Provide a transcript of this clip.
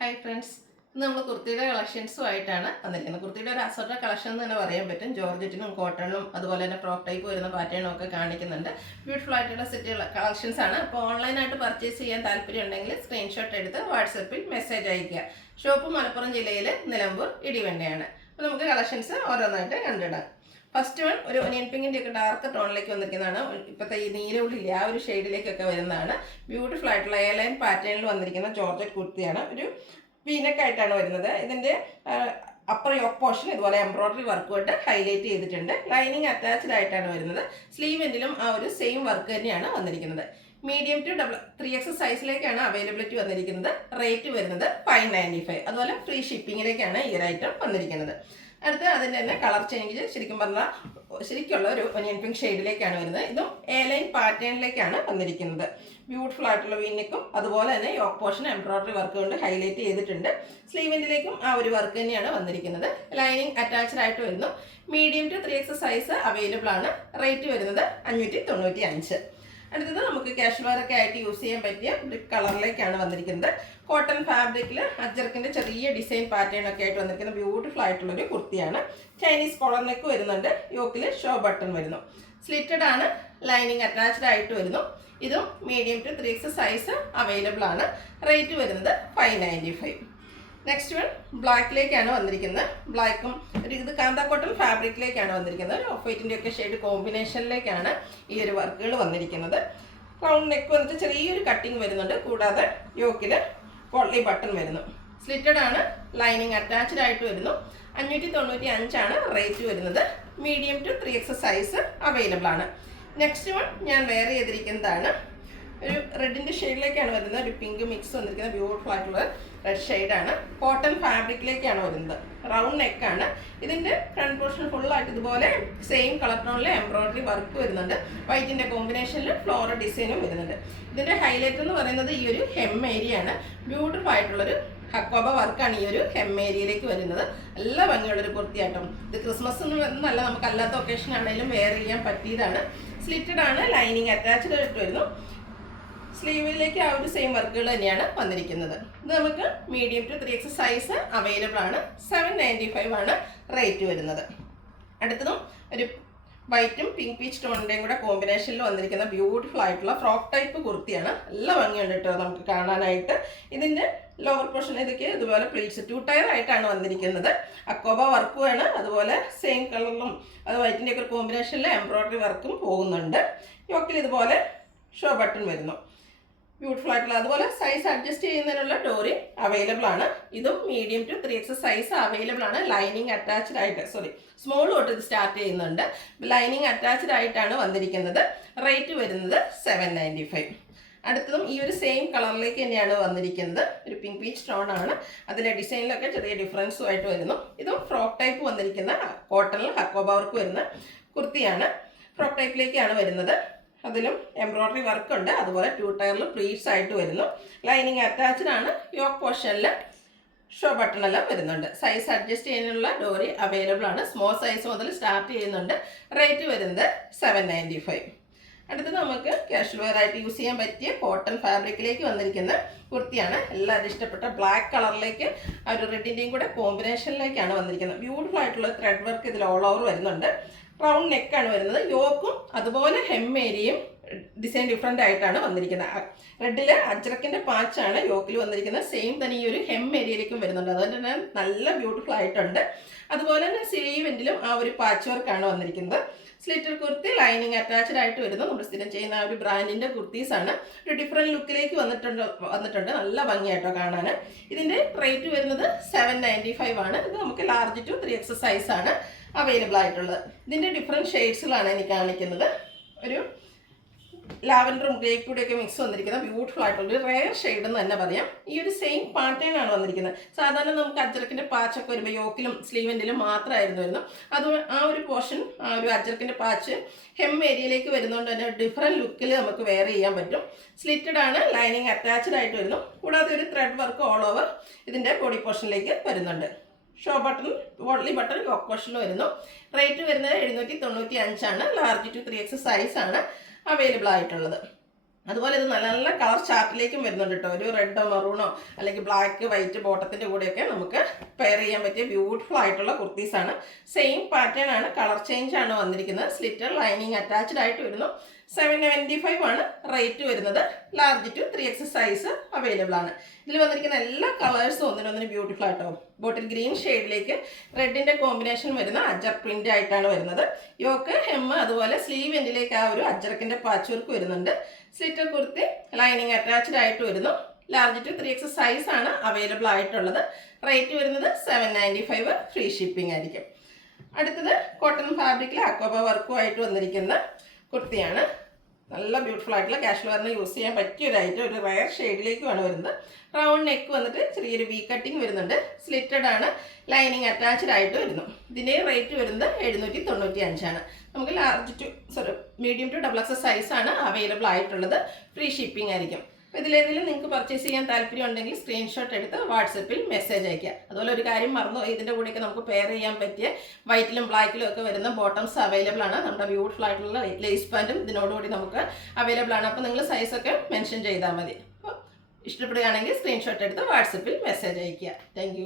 Hi friends, ഇന്ന് നമ്മൾ കുർത്തിയുടെ കളക്ഷൻസുമായിട്ടാണ് വന്നിരിക്കുന്നത്. കുർത്തിയുടെ ഒരു അസോർട്ടഡ് കളക്ഷൻ എന്ന് തന്നെ പറയാൻ പറ്റും. ജോർജറ്റിനും കോട്ടണിനും അതുപോലെ തന്നെ ഫ്രോക്ക് ടൈപ്പ് വരുന്ന പാറ്റേണും ഒക്കെ കാണിക്കുന്നുണ്ട്. ബ്യൂട്ടിഫുൾ ആയിട്ടുള്ള സെറ്റ് കളക്ഷൻസ് ആണ്. അപ്പോൾ ഓൺലൈനായിട്ട് പർച്ചേസ് ചെയ്യാൻ താല്പര്യം ഉണ്ടെങ്കിൽ സ്ക്രീൻഷോട്ട് എടുത്ത് വാട്സപ്പിൽ മെസ്സേജ് അയയ്ക്കുക. ഷോപ്പ് മലപ്പുറം ജില്ലയിൽ നിലമ്പൂർ ഇടിവണ്ടിയാണ്. അപ്പോൾ നമുക്ക് കളക്ഷൻസ് ഓരോന്നായിട്ട് കണ്ടിടാം. ഫസ്റ്റ് വൺ ഒരു ഒനിയൻ പിങ്കിൻ്റെ ഒക്കെ ഡാർക്ക് ടോണിലേക്ക് വന്നിരിക്കുന്നതാണ്. ഇപ്പോഴത്തെ ഈ നീലവുള്ളില്ല ആ ഒരു ഷെയ്ഡിലേക്കൊക്കെ വരുന്നതാണ്. ബ്യൂട്ടിഫുൾ ആയിട്ടുള്ള എ ലൈൻ പാറ്റേണിൽ വന്നിരിക്കുന്ന ജോർജറ്റ് കുർത്തിയാണ്. ഒരു വീനക്കായിട്ടാണ് വരുന്നത്. ഇതിൻ്റെ അപ്പർ യോക്ക് പോർഷൻ ഇതുപോലെ എംബ്രോയിഡറി വർക്ക് കൊണ്ട് ഹൈലൈറ്റ് ചെയ്തിട്ടുണ്ട്. ലൈനിങ് അറ്റാച്ച്ഡ് ആയിട്ടാണ് വരുന്നത്. സ്ലീവ് എൻഡിലും ആ ഒരു സെയിം വർക്ക് തന്നെയാണ് വന്നിരിക്കുന്നത്. മീഡിയം ടു 3X സൈസിലേക്കാണ് അവൈലബിലിറ്റി വന്നിരിക്കുന്നത്. റേറ്റ് വരുന്നത് 595. അതുപോലെ ഫ്രീ ഷിപ്പിങ്ങിലേക്കാണ് ഈ ഒരു ഐറ്റം വന്നിരിക്കുന്നത്. അടുത്ത് അതിൻ്റെ തന്നെ കളർ ചേഞ്ച് ശരിക്കും പറഞ്ഞാൽ ശരിക്കുള്ള ഒരു ഒനിയൻ പിങ്ക് ഷെയ്ഡിലേക്കാണ് വരുന്നത്. ഇതും എ ലൈൻ പാറ്റേണിലേക്കാണ് വന്നിരിക്കുന്നത്. ബ്യൂട്ടിഫുൾ ആയിട്ടുള്ള വീനക്കും അതുപോലെ തന്നെ യോക്ക് പോർഷൻ എംബ്രോയിഡറി വർക്ക് കൊണ്ട് ഹൈലൈറ്റ് ചെയ്തിട്ടുണ്ട്. സ്ലീവിൻ്റിലേക്കും ആ ഒരു വർക്ക് തന്നെയാണ് വന്നിരിക്കുന്നത്. ലൈനിങ് അറ്റാച്ച്ഡ് ആയിട്ട് വരുന്നു. Medium to 3X size available ആണ്. റേറ്റ് വരുന്നത് 595. അടുത്തത് നമുക്ക് കാഷ്വൽ വെയറൊക്കെ ആയിട്ട് യൂസ് ചെയ്യാൻ പറ്റിയ ബ്രിക്ക് കളറിലേക്കാണ് വന്നിരിക്കുന്നത്. കോട്ടൺ ഫാബ്രിക്കിൽ അജ്രക്കിൻ്റെ ചെറിയ ഡിസൈൻ പാറ്റേൺ ഒക്കെ ആയിട്ട് വന്നിരിക്കുന്ന ബ്യൂട്ടിഫുൾ ആയിട്ടുള്ളൊരു കുർത്തിയാണ്. ചൈനീസ് കോളർ നെക്ക് വരുന്നുണ്ട്. യോക്കിൽ ഷോ ബട്ടൺ വരുന്നു. സ്ലിറ്റഡ് ആണ്. ലൈനിങ് അറ്റാച്ച്ഡ് ആയിട്ട് വരുന്നു. ഇതും medium to 3X size available ആണ്. റേറ്റ് വരുന്നത് 595. നെക്സ്റ്റ് വൺ ബ്ലാക്കിലേക്കാണ് വന്നിരിക്കുന്നത്. ബ്ലാക്കും ഒരു ഇത് കാന്ത കോട്ടൺ ഫാബ്രിക്കിലേക്കാണ് വന്നിരിക്കുന്നത്. ഓഫ് വൈറ്റിൻ്റെ ഒക്കെ ഷെയ്ഡ് കോമ്പിനേഷനിലേക്കാണ് ഈ ഒരു വർക്കുകൾ വന്നിരിക്കുന്നത്. റൗണ്ട് നെക്ക് വന്നിട്ട് ചെറിയൊരു കട്ടിങ് വരുന്നുണ്ട്. കൂടാതെ യോക്കിൽ പോട്ട്ലി ബട്ടൺ വരുന്നു. സ്ലിറ്റഡ് ആണ്. ലൈനിങ് അറ്റാച്ച്ഡ് ആയിട്ട് വരുന്നു. 595 റേറ്റ് വരുന്നത്. Medium to 3X size available ആണ്. നെക്സ്റ്റ് വൺ ഞാൻ വെയർ ചെയ്തിരിക്കുന്നതാണ്. ഒരു റെഡിൻ്റെ ഷെയ്ഡിലേക്കാണ് വരുന്നത്. ഒരു പിങ്ക് മിക്സ് വന്നിരിക്കുന്നത്. ബ്യൂട്ടിഫുൾ ആയിട്ടുള്ള റെഡ് ഷെയ്ഡാണ്. കോട്ടൺ ഫാബ്രിക്കിലേക്കാണ് വരുന്നത്. റൗണ്ട് നെക്കാണ്. ഇതിൻ്റെ ഫ്രണ്ട് പോർഷൻ ഫുള്ളായിട്ട് ഇതുപോലെ സെയിം കളർ ടോണിൽ എംബ്രോയിഡറി വർക്ക് വരുന്നുണ്ട്. വൈറ്റിൻ്റെ കോമ്പിനേഷനിൽ ഫ്ലോറൽ ഡിസൈനും വരുന്നുണ്ട്. ഇതിൻ്റെ ഹൈലൈറ്റ് എന്ന് പറയുന്നത് ഈ ഒരു ഹെം ഏരിയയാണ്. ബ്യൂട്ടിഫുൾ ആയിട്ടുള്ളൊരു ഹക്കോബ വർക്കാണ് ഈ ഒരു ഹെം ഏരിയയിലേക്ക് വരുന്നത്. നല്ല ഭംഗിയുള്ളൊരു കുർത്തിയാട്ടം. ഇത് ക്രിസ്മസ് എന്നല്ല, നമുക്ക് അല്ലാത്ത ഒക്കേഷൻ ആണെങ്കിലും വെയർ ചെയ്യാൻ പറ്റിയതാണ്. സ്ലിറ്റഡ് ആണ്. ലൈനിങ് അറ്റാച്ച്ഡ് ആയിട്ട് വരുന്നു. സ്ലീവിലേക്ക് ആ ഒരു സെയിം വർക്കുകൾ തന്നെയാണ് വന്നിരിക്കുന്നത്. ഇത് നമുക്ക് medium to 3X size available ആണ്. 795 ആണ് റേറ്റ് വരുന്നത്. അടുത്തതും ഒരു വൈറ്റും പിങ്ക് പീച്ച് ടോണിൻ്റെയും കൂടെ കോമ്പിനേഷനിൽ വന്നിരിക്കുന്ന ബ്യൂട്ടിഫുൾ ആയിട്ടുള്ള ഫ്രോക്ക് ടൈപ്പ് കുർത്തിയാണ്. നല്ല ഭംഗിയുണ്ട് കേട്ടോ നമുക്ക് കാണാനായിട്ട്. ഇതിൻ്റെ ലോവർ പോർഷൻ ഇതൊക്കെ ഇതുപോലെ പ്ലീറ്റ്സ് 2 ടയർ ആയിട്ടാണ് വന്നിരിക്കുന്നത്. അക്കോബ വർക്കുമാണ്. അതുപോലെ സെയിം കളറിലും അത് വൈറ്റിൻ്റെ ഒക്കെ കോമ്പിനേഷനിൽ എംബ്രോയിഡറി വർക്കും പോകുന്നുണ്ട്. യോക്കിൽ ഇതുപോലെ ഷോ ബട്ടൺ വരുന്നു. ബ്യൂട്ടിഫുൾ ആയിട്ടുള്ള അതുപോലെ സൈസ് അഡ്ജസ്റ്റ് ചെയ്യുന്നതിനുള്ള ഡോറി അവൈലബിൾ ആണ്. ഇതും medium to 3X size available ആണ്. ലൈനിങ് അറ്റാച്ച്ഡ് ആയിട്ട് സ്മോൾ തൊട്ട് ഇത് സ്റ്റാർട്ട് ചെയ്യുന്നുണ്ട്. ലൈനിങ് അറ്റാച്ച്ഡ് ആയിട്ടാണ് വന്നിരിക്കുന്നത്. റേറ്റ് വരുന്നത് 795. അടുത്തതും ഈ ഒരു സെയിം കളറിലേക്ക് തന്നെയാണ് വന്നിരിക്കുന്നത്. ഒരു പിങ്ക് പീച്ച് ടോൺ ആണ്. അതിലെ ഡിസൈനിലൊക്കെ ചെറിയ ഡിഫറൻസും ആയിട്ട് വരുന്നു. ഇതും ഫ്രോക്ക് ടൈപ്പ് വന്നിരിക്കുന്ന കോട്ടണിൽ ഹക്കോബ വർക്ക് വരുന്ന കുർത്തിയാണ്. ഫ്രോക്ക് ടൈപ്പിലേക്കാണ് വരുന്നത്. അതിലും എംബ്രോയിഡറി വർക്ക് ഉണ്ട്. അതുപോലെ 2 ടയറിൽ പ്ലീറ്റ്സ് ആയിട്ട് വരുന്നു. ലൈനിങ് അറ്റാച്ച്ഡ് ആണ്. യോക്ക് പോർഷനിൽ ഷോ ബട്ടൺ എല്ലാം വരുന്നുണ്ട്. സൈസ് അഡ്ജസ്റ്റ് ചെയ്യാനുള്ള ഡോറി അവൈലബിൾ ആണ്. സ്മോൾ സൈസ് മുതൽ സ്റ്റാർട്ട് ചെയ്യുന്നുണ്ട്. റേറ്റ് വരുന്നത് 795. അടുത്തത് നമുക്ക് കാഷ്വൽ വെയർ ആയിട്ട് യൂസ് ചെയ്യാൻ പറ്റിയ കോട്ടൺ ഫാബ്രിക്കിലേക്ക് വന്നിരിക്കുന്ന കുർത്തിയാണ്. എല്ലാവരും ഇഷ്ടപ്പെട്ട ബ്ലാക്ക് കളറിലേക്ക് ആ ഒരു റെഡിൻ്റെയും കൂടെ കോമ്പിനേഷനിലേക്കാണ് വന്നിരിക്കുന്നത്. ബ്യൂട്ടിഫുൾ ആയിട്ടുള്ള ത്രെഡ് വർക്ക് ഇതിൽ ഓൾ ഓവർ വരുന്നുണ്ട്. റൗണ്ട് നെക്കാണ് വരുന്നത്. യോക്കും അതുപോലെ ഹെം ഏരിയയും ഡിസൈൻ ഡിഫറെൻ്റ് ആയിട്ടാണ് വന്നിരിക്കുന്നത്. റെഡിൽ അജ്രക്കിൻ്റെ പാച്ചാണ് യോക്കിൽ വന്നിരിക്കുന്നത്. സെയിം തന്നെ ഈ ഒരു ഹെം ഏരിയയിലേക്കും വരുന്നുണ്ട്. അതുകൊണ്ട് തന്നെ നല്ല ബ്യൂട്ടിഫുൾ ആയിട്ടുണ്ട്. അതുപോലെ തന്നെ സ്ലീവെൻഡിലും ആ ഒരു പാച്ച് വർക്കാണ് വന്നിരിക്കുന്നത്. സ്ലിറ്റർ കുർത്തി ലൈനിങ് അറ്റാച്ച്ഡ് ആയിട്ട് വരുന്നു. നമ്മൾ സ്ഥിരം ചെയ്യുന്ന ആ ഒരു ബ്രാൻഡിൻ്റെ കുർത്തീസാണ്. ഒരു ഡിഫറെൻറ്റ് ലുക്കിലേക്ക് വന്നിട്ടുണ്ട്. നല്ല ഭംഗിയായിട്ടോ കാണാൻ. ഇതിൻ്റെ റേറ്റ് വരുന്നത് 795 ആണ്. ഇത് നമുക്ക് ലാർജ് ടു 3X സൈസാണ് അവൈലബിൾ ആയിട്ടുള്ളത്. ഇതിൻ്റെ ഡിഫറെൻറ്റ് ഷെയ്ഡ്സിലാണ് എനിക്ക് കാണിക്കുന്നത്. ഒരു ലാവൻഡറും ഗ്രേ കൂടെയൊക്കെ മിക്സ് വന്നിരിക്കുന്ന ബ്യൂട്ടിഫുൾ ആയിട്ടുള്ള ഒരു റെയർ ഷെയ്ഡ് എന്ന് തന്നെ പറയാം. ഈ ഒരു സെയിം പാറ്റേൺ ആണ് വന്നിരിക്കുന്നത്. സാധാരണ നമുക്ക് അജ്രക്കിൻ്റെ പാച്ചൊക്കെ വരുമ്പോൾ യോക്കിലും സ്ലീവെൻഡിലും മാത്രമായിരുന്നു വരുന്നു. അത് ആ ഒരു പോർഷൻ ആ ഒരു അജ്രക്കിൻ്റെ പാച്ച് ഹെം ഏരിയയിലേക്ക് വരുന്നതുകൊണ്ട് തന്നെ ഡിഫറെൻറ്റ് ലുക്കിൽ നമുക്ക് വെയർ ചെയ്യാൻ പറ്റും. സ്ലിറ്റഡ് ആണ്. ലൈനിങ് അറ്റാച്ച്ഡ് ആയിട്ട് വരുന്നു. കൂടാതെ ഒരു ത്രെഡ് വർക്ക് ഓൾ ഓവർ ഇതിൻ്റെ ബോഡി പോർഷനിലേക്ക് വരുന്നുണ്ട്. Show button potli button yoke പോർഷനിൽ വരുന്നു. റേറ്റ് വരുന്നത് 795 ആണ്. ലാർജ് ടു 3X സൈസാണ് അവൈലബിൾ ആയിട്ടുള്ളത്. അതുപോലെ ഇത് നല്ല നല്ല കളർ ചാർട്ടിലേക്കും വരുന്നുണ്ട് കേട്ടോ. ഒരു റെഡോ മെറൂണോ അല്ലെങ്കിൽ ബ്ലാക്ക് വൈറ്റ് ബോട്ടത്തിൻ്റെ കൂടെയൊക്കെ നമുക്ക് പെയർ ചെയ്യാൻ പറ്റിയ ബ്യൂട്ടിഫുൾ ആയിട്ടുള്ള കുർത്തീസാണ്. സെയിം പാറ്റേൺ ആണ്, കളർ ചേഞ്ച് ആണ് വന്നിരിക്കുന്നത്. സ്ലിറ്റർ ലൈനിങ് അറ്റാച്ച്ഡ് ആയിട്ട് വരുന്നു. 795 ആണ് റേറ്റ് വരുന്നത്. Large to 3X size available ആണ്. ഇതിൽ വന്നിരിക്കുന്ന എല്ലാ കളേഴ്സും ഒന്നിനൊന്നിന് ബ്യൂട്ടിഫുൾ ആയിട്ടോ. ബോട്ടിൽ ഗ്രീൻ ഷെയ്ഡിലേക്ക് റെഡിൻ്റെ കോമ്പിനേഷൻ വരുന്ന അജർ പ്രിൻ്റ് ആയിട്ടാണ് വരുന്നത്. യോക്ക് ഹെമ്മ് അതുപോലെ സ്ലീവ് എൻഡിലേക്ക് ആ ഒരു അജറക്കിൻ്റെ പാച്ച് വർക്ക് വരുന്നുണ്ട്. സ്ലിറ്റർ കുർത്തി ലൈനിങ് അറ്റാച്ച്ഡ് ആയിട്ട് വരുന്നു. ലാർജ് ടു 3X സൈസ് ആണ് അവൈലബിൾ ആയിട്ടുള്ളത്. റേറ്റ് വരുന്നത് 795, ഫ്രീ ഷിപ്പിംഗ് ആയിരിക്കും. അടുത്തത് കോട്ടൺ ഫാബ്രിക്കിൽ അക്കോബ വർക്കുമായിട്ട് വന്നിരിക്കുന്ന കുർത്തിയാണ്. നല്ല ബ്യൂട്ടിഫുൾ ആയിട്ടുള്ള കാഷ്വൽ വെയറിന് യൂസ് ചെയ്യാൻ പറ്റിയ ഒരു ഐറ്റം. ഒരു റയർ ഷെയ്ഡിലേക്കുമാണ് വരുന്നത്. റൗണ്ട് നെക്ക് വന്നിട്ട് ചെറിയൊരു വി കട്ടിങ് വരുന്നുണ്ട്. സ്ലിറ്റഡ് ആണ്, ലൈനിങ് അറ്റാച്ച്ഡ് ആയിട്ട് വരുന്നു. ഇതിൻ്റെ റേറ്റ് വരുന്നത് 795 ആണ്. നമുക്ക് large to medium to XXL സൈസാണ് അവൈലബിൾ ആയിട്ടുള്ളത്. ഫ്രീ ഷിപ്പിംഗ് ആയിരിക്കും. അപ്പോൾ ഇതിലേതെങ്കിലും നിങ്ങൾക്ക് പർച്ചേസ് ചെയ്യാൻ താല്പര്യം ഉണ്ടെങ്കിൽ സ്ക്രീൻഷോട്ട് എടുത്ത് വാട്സപ്പിൽ മെസ്സേജ് അയയ്ക്കുക. അതുപോലെ ഒരു കാര്യം മറന്നു, ഇതിൻ്റെ കൂടെയൊക്കെ നമുക്ക് പെയർ ചെയ്യാൻ പറ്റിയ വൈറ്റിലും ബ്ലാക്കിലും ഒക്കെ വരുന്ന ബോട്ടംസ് അവൈലബിൾ ആണ്. നമ്മുടെ ബ്യൂട്ടിഫുൾ ആയിട്ടുള്ള ലേസ് പാൻറ്റും ഇതിനോടുകൂടി നമുക്ക് അവൈലബിൾ ആണ്. അപ്പോൾ നിങ്ങൾ സൈസൊക്കെ മെൻഷൻ ചെയ്താൽ മതി. അപ്പോൾ ഇഷ്ടപ്പെടുകയാണെങ്കിൽ സ്ക്രീൻഷോട്ട് എടുത്ത് വാട്സപ്പിൽ മെസ്സേജ് അയയ്ക്കുക. താങ്ക്